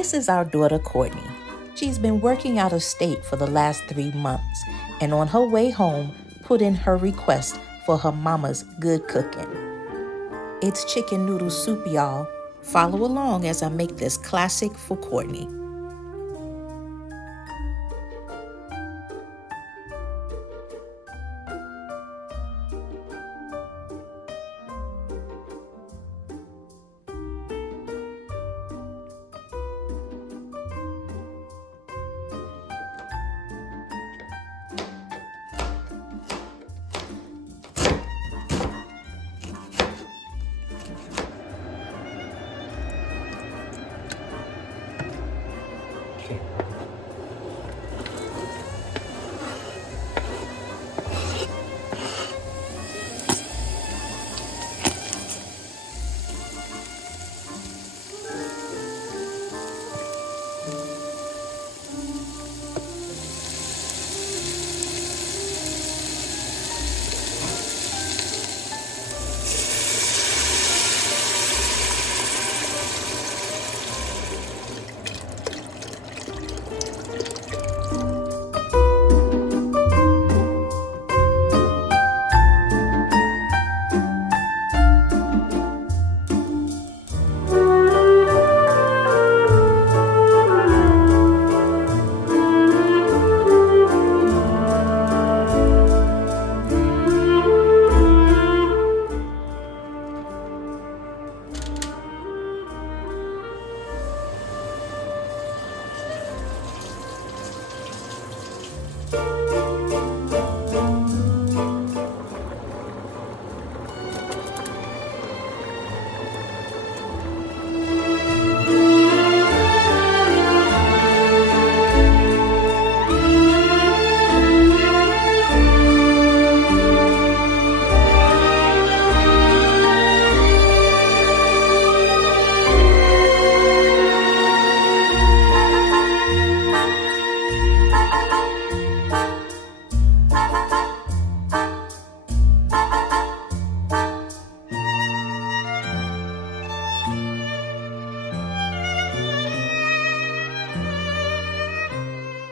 This is our daughter, Courtney. She's been working out of state for the last 3 months, and on her way home, put in her request for her mama's good cooking. It's chicken noodle soup, y'all. Follow along as I make this classic for Courtney.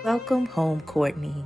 Welcome home, Courtney.